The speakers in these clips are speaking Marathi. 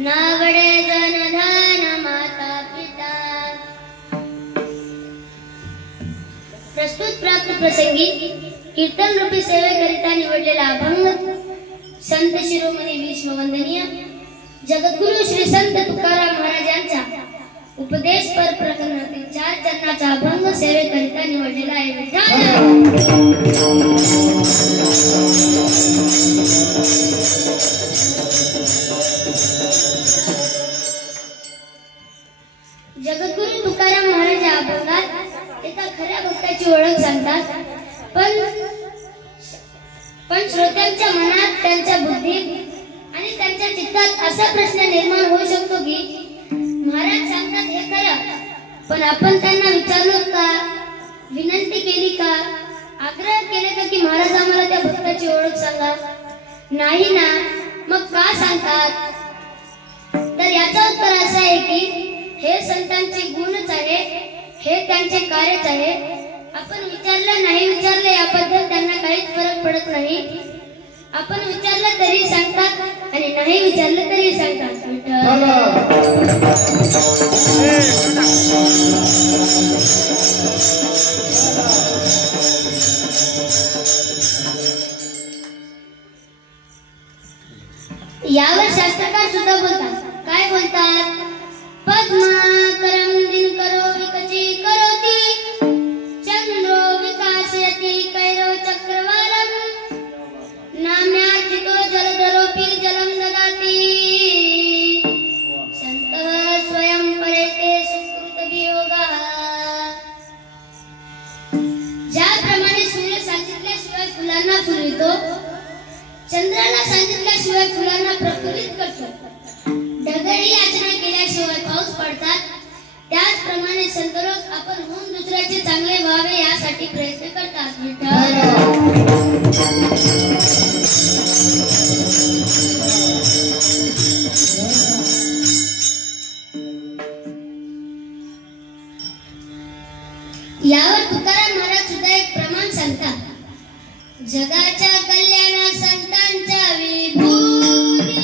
नावडे जनधन माता पिता। प्रस्तुत प्राप्त प्रसंगी कीर्तन रूपी सेवेकरिता निवडलेला अभंग संत शिरोमणी विश्ववंदनीय जगद्गुरु श्री संत तुकाराम महाराज यांचा उपदेश पर प्रकरणातील 4 चरणाचा अभंग सेवेकरिता निवडलेला आहे। जगद्गुरु तुकाराम महाराज या अभंगात एका खऱ्या भक्ताची ओळख सांगतात, पण श्रोत्यांच्या मनात, त्यांच्या बुद्धीत आणि त्यांच्या चित्तात असा प्रश्न निर्माण होऊ शकतो की महाराज सांगतात हे खरं, पण आपण त्यांना विचारलो का, विनंती केली का, आग्रह केला का की महाराज आम्हाला त्या भक्ताची ओळख सांगा? नाही ना, मग का सांगतात? तर याचं उत्तर असं आहे की हे संतांचे गुणच आहे, हे त्यांचे कार्यच आहे। आपण विचारलं नाही विचारलं याबद्दल त्यांना काहीच फरक पडत नाही। आपण विचारलं तरी सांगतात आणि नाही विचारलं तरी सांगतात। यावर शास्त्रकार सुद्धा बोलतात। काय बोलतात? पद्माकरं दिनकरो विकची करोति चंद्रो विकासयति कैरो चक्रवालं नाम्यार्थितो जलधरोऽपि जलं ददाति सन्तः स्वयं परेते सुकृतवियोगः। ज्याप्रमाणे सूर्य सांगितल्याशिवाय फुलांना फुलवितो, चंद्राला सांगितल्याशिवाय फुलांना प्रफुल्लित करतो, ढगही याचना केल्याशिवाय पाऊस पडतात, त्याचप्रमाणे संतलोक आपण होऊन दुसऱ्याचे चांगले व्हावे यासाठी प्रयत्न करतात। यावर तुकाराम महाराज सुद्धा एक प्रमाण सांगतात। जगाच्या कल्याणा संतांच्या विभूती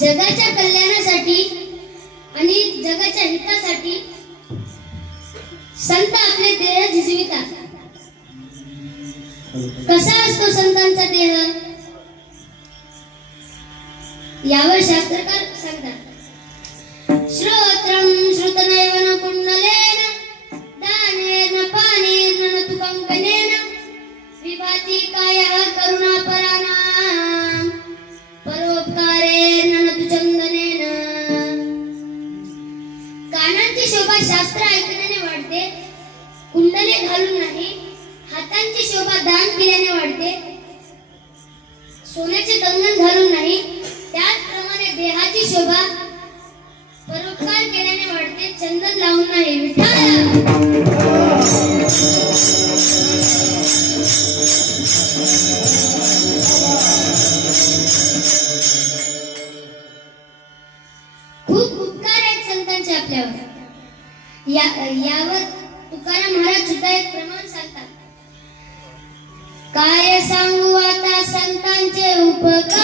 जगाच्या कल्याणासाठी आणि जगाच्या हितासाठी संत आपले देह झिजवितात। कसा असतो संतांचा देह? यावर शास्त्रकार सांगतात। श्रोत्रं श्रुतनैव कुंडलेन दानेन पानेन तु कंकनेन विभाति कायः करुणापराणां परोपकारेण तु चंदनेन। कानांची शोभा शास्त्र ऐकण्याने वाढते, कुंडले घालून नाही। हातांची शोभा दान केल्याने वाढते, सोन्याचे कंगन घालून नाही। त्याचप्रमाणे देहाची शोभा परोपकार केल्याने वाढते, चंदन लावून नाही। विठ्ठल खूप उपकार आहेत संतांचे आपल्यावर। यावर तुकाराम महाराज सुद्धा एक प्रमाण सांगतात. काय सांगू आता संतांचे उपकार,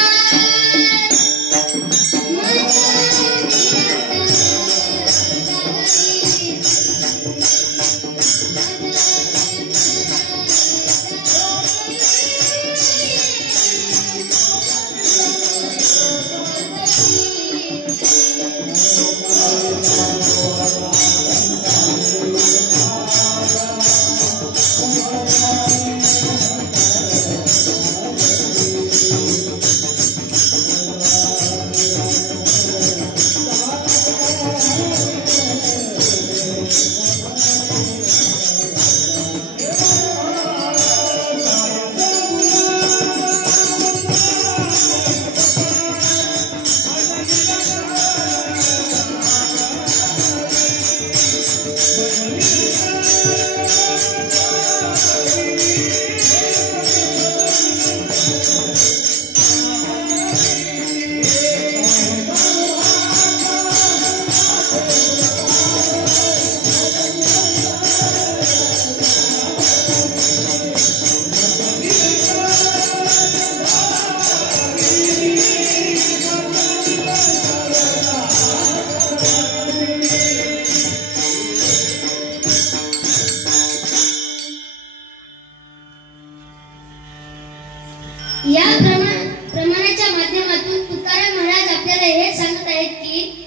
या प्रमाणाच्या माध्यमातून तुकाराम महाराज आपल्याला हे सांगत आहेत की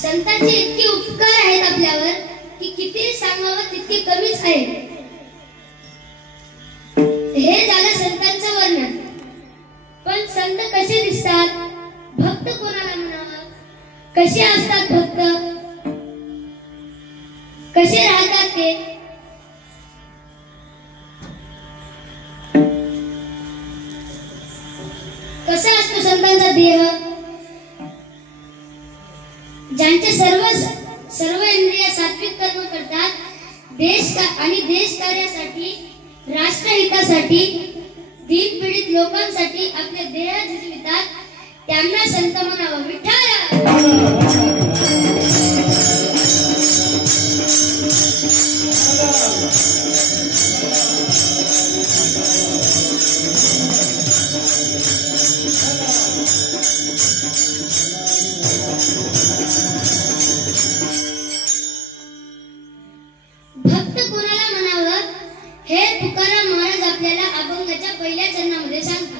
संतांचे इतके उपकार आहेत आपल्यावर की किती सांगावं तितके कमीच आहे. हे झालं संतांचं वर्णन. पण संत कसे दिसतात, भक्त कोणाला म्हणावं, कसे असतात भक्त, कसे राहतात ते, कसा असतो संतांचा देह, ज्यांचे सर्व इंद्रिय सात्विक कर्म करतात, देश कार्यासाठी, राष्ट्रहितासाठी, दीनपीडित लोकांसाठी आपले देह झिजवितात, त्यांना संत म्हणावं. विठ्ठल भक्त कोणाला म्हणावं हे तुकाराम महाराज आपल्याला अभंगाच्या पहिल्या चरणामध्ये सांगतात.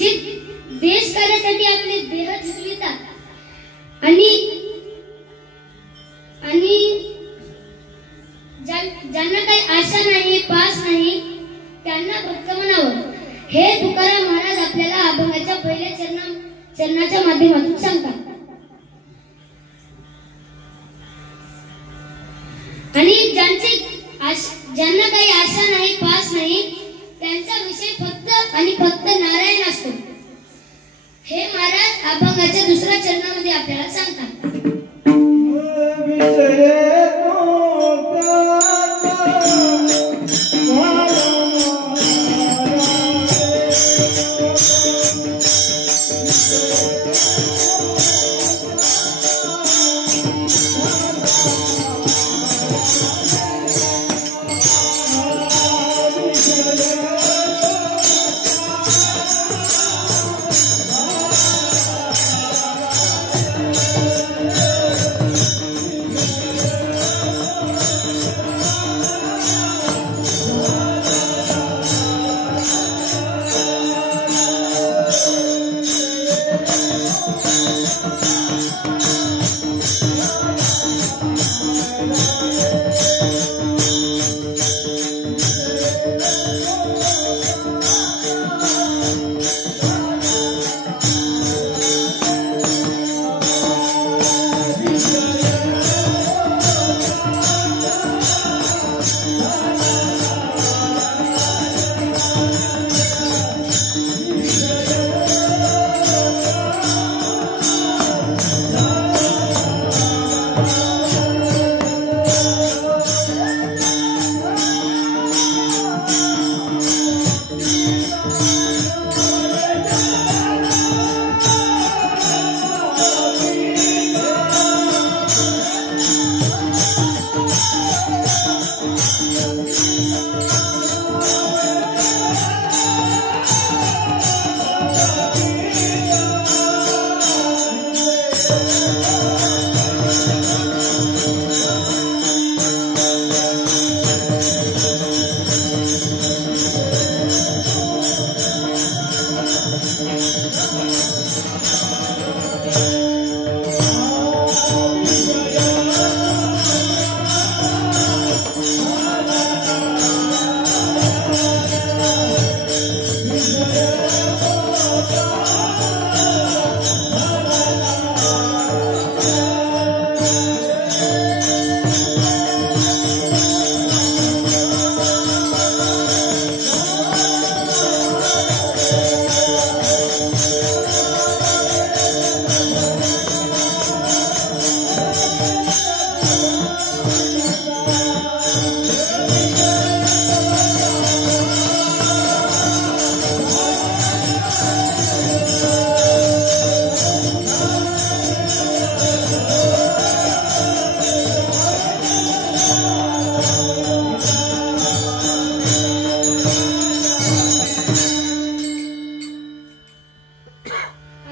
जे देश कार्यासाठी आपले देह झुकवितात आणि ज्यांना काही आशा नाही, पास नाही, त्यांना भक्त म्हणावं, हे तुकाराम महाराज आपल्याला अभंगाच्या पहिल्या चरणाच्या माध्यमातून सांगतात. आणि ज्यांना काही आशा नाही, पास नाही, त्यांचा विषय फक्त आणि फक्त नारायण असतो, हे महाराज अभंगाच्या दुसऱ्या चरणामध्ये आपल्याला सांगतात.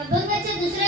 अभंगाच्या दुसऱ्या